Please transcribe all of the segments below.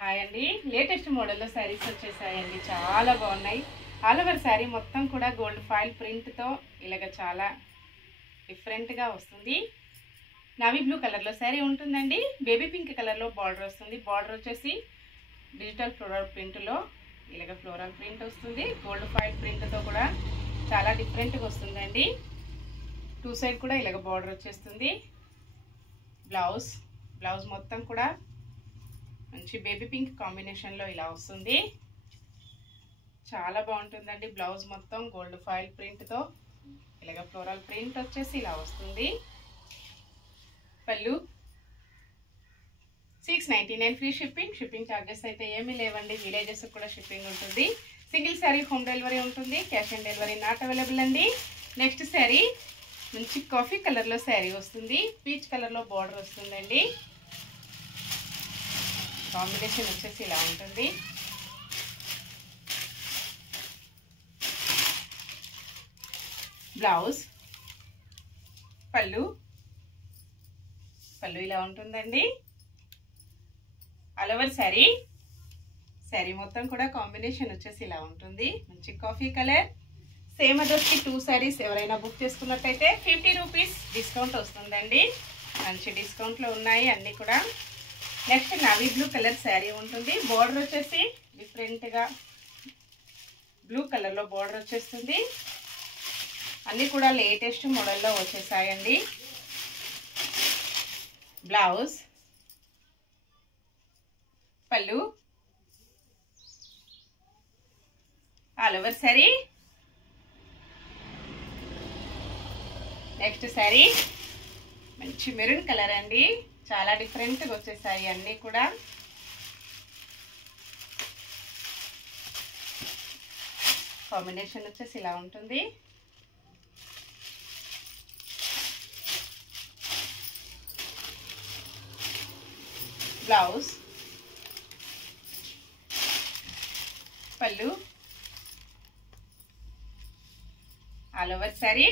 Hi అండి, latest మోడల్లో శారీస్ వచ్చేసాయండి. చాలా బాగున్నాయి. ఆల్ ఓవర్ శారీ మొత్తం కూడా గోల్డ్ ఫాయిల్ ప్రింట్తో ఇలాగ చాలా డిఫరెంట్గా వస్తుంది. నావీ బ్లూ కలర్లో శారీ ఉంటుందండి. బేబీ పింక్ కలర్లో బార్డర్ వస్తుంది. బార్డర్ వచ్చేసి డిజిటల్ ఫ్లోరల్ ప్రింట్లో ఇలాగ ఫ్లోరల్ ప్రింట్ వస్తుంది. గోల్డ్ ఫాయిల్ ప్రింట్తో కూడా చాలా డిఫరెంట్గా వస్తుందండి. టూ సైడ్ కూడా ఇలాగ బార్డర్ వచ్చేస్తుంది. బ్లౌజ్ మొత్తం కూడా మంచి బేబీ పింక్ కాంబినేషన్లో ఇలా వస్తుంది. చాలా బాగుంటుందండి. బ్లౌజ్ మొత్తం గోల్డ్ ఫాయిల్ ప్రింట్తో ఇలాగ ఫ్లోరల్ ప్రింట్ వచ్చేసి ఇలా వస్తుంది. పళ్ళు 699 ఫ్రీ షిప్పింగ్ ఛార్జెస్ అయితే ఏమీ లేవండి. విలేజెస్ కూడా షిప్పింగ్ ఉంటుంది. సింగిల్ శారీ హోమ్ డెలివరీ ఉంటుంది. Cash on delivery not available అండి. నెక్స్ట్ శారీ మంచి కాఫీ కలర్లో శారీ వస్తుంది. పీచ్ కలర్లో బార్డర్ వస్తుందండి. కాంబినేషన్ వచ్చేసి ఇలా ఉంటుంది. బ్లౌజ్ పళ్ళు ఇలా ఉంటుందండి. ఆల్ ఓవర్ శారీ మొత్తం కూడా కాంబినేషన్ వచ్చేసి ఇలా ఉంటుంది. మంచి కాఫీ కలర్. సేమ్ అడ్రస్కి 2 శారీస్ ఎవరైనా బుక్ చేసుకున్నట్టయితే 50 రూపీస్ డిస్కౌంట్ వస్తుందండి. మంచి డిస్కౌంట్లో ఉన్నాయి అన్నీ కూడా. Next navy blue colour sari ఉంటుంది. బార్డర్ వచ్చేసి డిఫరెంట్గా బ్లూ కలర్లో బార్డర్ వచ్చేస్తుంది. అన్నీ కూడా లేటెస్ట్ మోడల్లో వచ్చేసాయండి. బ్లౌజ్ పళ్ళు all over sari. Next sari మంచి మెరూన్ కలర్ అండి. చాలా డిఫరెంట్గా వచ్చేసాయి అన్నీ కూడా. కాంబినేషన్ వచ్చేసి ఇలా ఉంటుంది. బ్లౌజ్ పళ్ళు all over sari.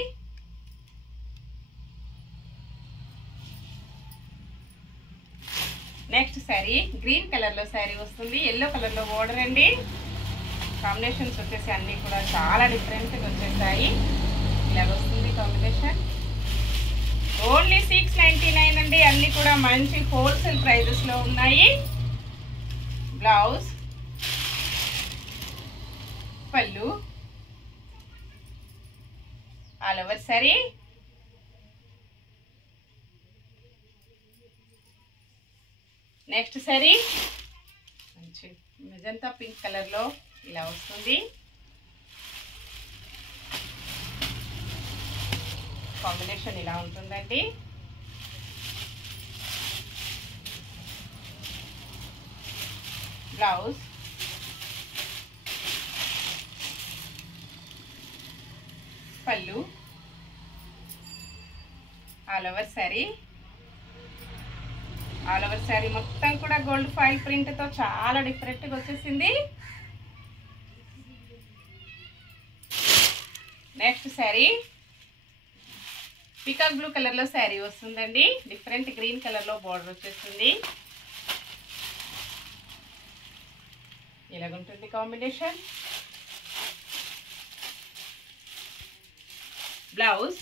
Next sari green కలర్లో శారీ వస్తుంది. ఎల్లో కలర్లో బోర్డర్ అండి. కాంబినేషన్స్ వచ్చేసి అన్నీ కూడా చాలా డిఫరెంట్గా వచ్చేసాయి. ఇలా వస్తుంది కాంబినేషన్. ఓన్లీ 699 అండి. అన్నీ కూడా మంచి హోల్సేల్ ప్రైజెస్లో ఉన్నాయి. బ్లౌజ్ పళ్ళు all over sari. Next sari మంచి మెజంతా పింక్ కలర్లో ఇలా వస్తుంది. కాంబినేషన్ ఇలా ఉంటుందండి. బ్లౌజ్ పళ్ళు all over sari. All over sari మొత్తం కూడా గోల్డ్ ఫాయిల్ ప్రింట్తో చాలా డిఫరెంట్గా వచ్చేసింది. నెక్స్ట్ శారీ పీకాక్ బ్లూ కలర్లో శారీ వస్తుందండి. డిఫరెంట్ గ్రీన్ కలర్లో బార్డర్ వచ్చేస్తుంది. ఇలాగుంటుంది కాంబినేషన్. బ్లౌజ్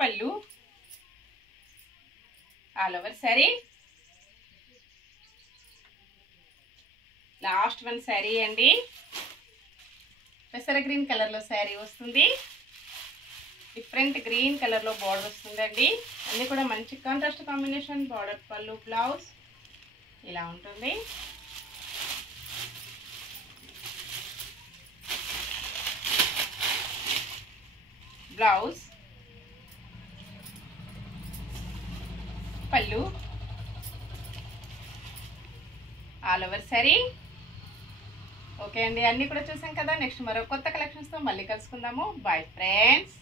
పళ్ళు all over sari. Last one sari అండి. పెసర గ్రీన్ కలర్లో శారీ వస్తుంది. డిఫరెంట్ గ్రీన్ కలర్లో బార్డర్ వస్తుందండి. అన్నీ కూడా మంచి కాంట్రాస్ట్ కాంబినేషన్. బార్డర్ పళ్ళు బ్లౌజ్ ఇలా ఉంటుంది. బ్లౌజ్ పళ్ళు ఆల్ ఓవర్ శారీ. ఓకే అండి, అన్నీ కూడా చూసాం కదా. నెక్స్ట్ మరో కొత్త కలెక్షన్స్తో మళ్ళీ కలుసుకుందాము. Bye friends.